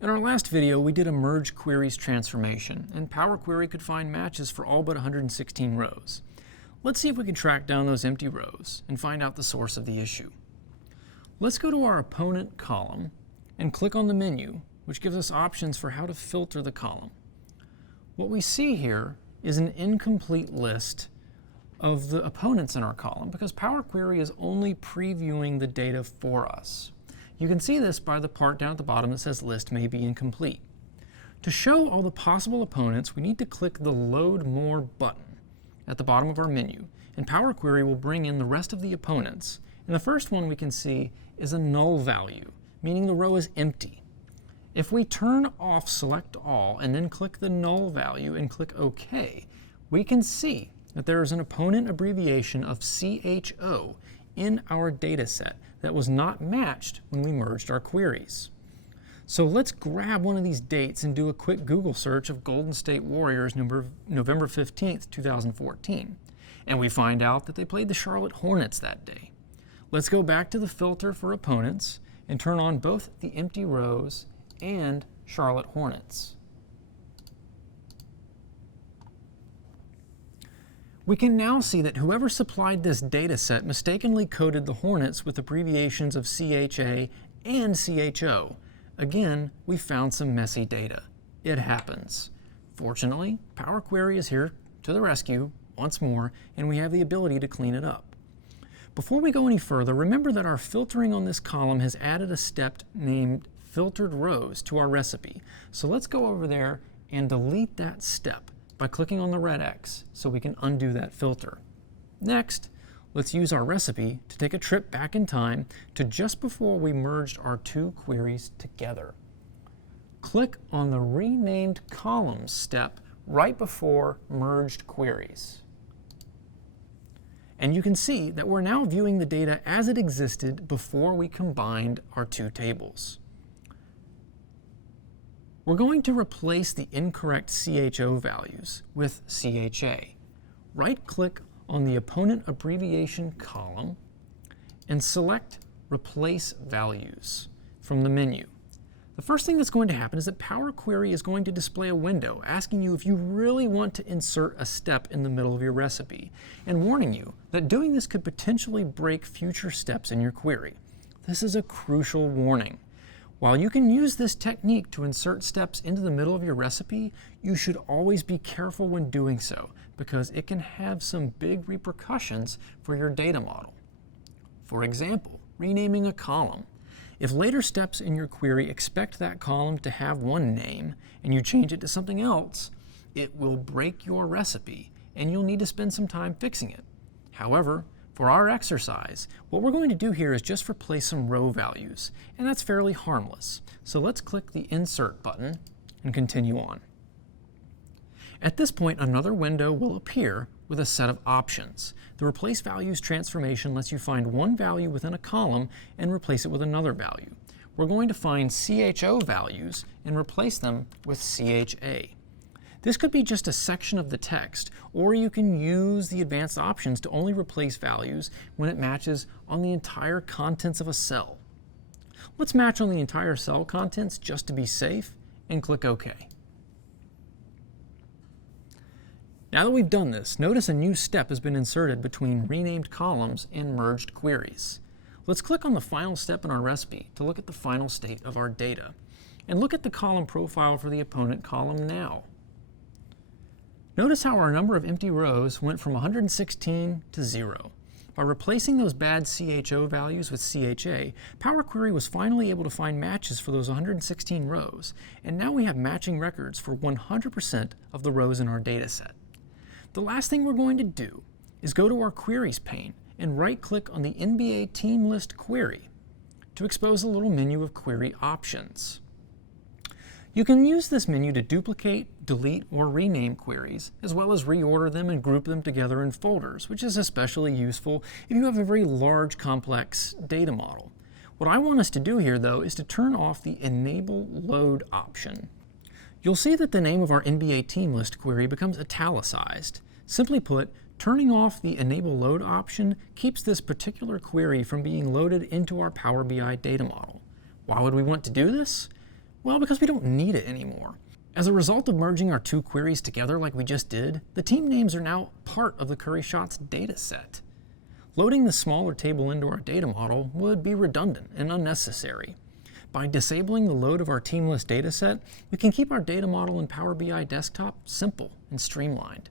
In our last video, we did a merge queries transformation, and Power Query could find matches for all but 116 rows. Let's see if we can track down those empty rows and find out the source of the issue. Let's go to our opponent column and click on the menu, which gives us options for how to filter the column. What we see here is an incomplete list of the opponents in our column because Power Query is only previewing the data for us. You can see this by the part down at the bottom that says list may be incomplete. To show all the possible opponents, we need to click the Load More button at the bottom of our menu, and Power Query will bring in the rest of the opponents. And the first one we can see is a null value, meaning the row is empty. If we turn off Select All and then click the null value and click OK, we can see that there is an opponent abbreviation of CHO in our data set that was not matched when we merged our queries. So let's grab one of these dates and do a quick Google search of Golden State Warriors November 15th, 2014. And we find out that they played the Charlotte Hornets that day. Let's go back to the filter for opponents and turn on both the empty rows and Charlotte Hornets. We can now see that whoever supplied this data set mistakenly coded the Hornets with abbreviations of CHA and CHO. Again, we found some messy data. It happens. Fortunately, Power Query is here to the rescue once more, and we have the ability to clean it up. Before we go any further, remember that our filtering on this column has added a step named Filtered Rows to our recipe. So let's go over there and delete that step by clicking on the red X so we can undo that filter. Next, let's use our recipe to take a trip back in time to just before we merged our two queries together. Click on the Renamed Columns step right before Merged Queries. And you can see that we're now viewing the data as it existed before we combined our two tables. We're going to replace the incorrect CHO values with CHA. Right-click on the opponent abbreviation column and select Replace Values from the menu. The first thing that's going to happen is that Power Query is going to display a window asking you if you really want to insert a step in the middle of your recipe, and warning you that doing this could potentially break future steps in your query. This is a crucial warning. While you can use this technique to insert steps into the middle of your recipe, you should always be careful when doing so because it can have some big repercussions for your data model. For example, renaming a column. If later steps in your query expect that column to have one name and you change it to something else, it will break your recipe and you'll need to spend some time fixing it. However, for our exercise, what we're going to do here is just replace some row values, and that's fairly harmless. So let's click the Insert button and continue on. At this point, another window will appear with a set of options. The Replace Values transformation lets you find one value within a column and replace it with another value. We're going to find CHO values and replace them with CHA. This could be just a section of the text, or you can use the advanced options to only replace values when it matches on the entire contents of a cell. Let's match on the entire cell contents just to be safe and click OK. Now that we've done this, notice a new step has been inserted between renamed columns and merged queries. Let's click on the final step in our recipe to look at the final state of our data, and look at the column profile for the opponent column now. Notice how our number of empty rows went from 116 to 0. By replacing those bad CHO values with CHA, Power Query was finally able to find matches for those 116 rows, and now we have matching records for 100% of the rows in our data set. The last thing we're going to do is go to our Queries pane and right-click on the NBA Team List query to expose a little menu of query options. You can use this menu to duplicate, delete, or rename queries, as well as reorder them and group them together in folders, which is especially useful if you have a very large, complex data model. What I want us to do here, though, is to turn off the Enable Load option. You'll see that the name of our NBA Team List query becomes italicized. Simply put, turning off the Enable Load option keeps this particular query from being loaded into our Power BI data model. Why would we want to do this? Well, because we don't need it anymore. As a result of merging our two queries together like we just did, the team names are now part of the Curry Shots data set. Loading the smaller table into our data model would be redundant and unnecessary. By disabling the load of our team list data set, we can keep our data model in Power BI Desktop simple and streamlined.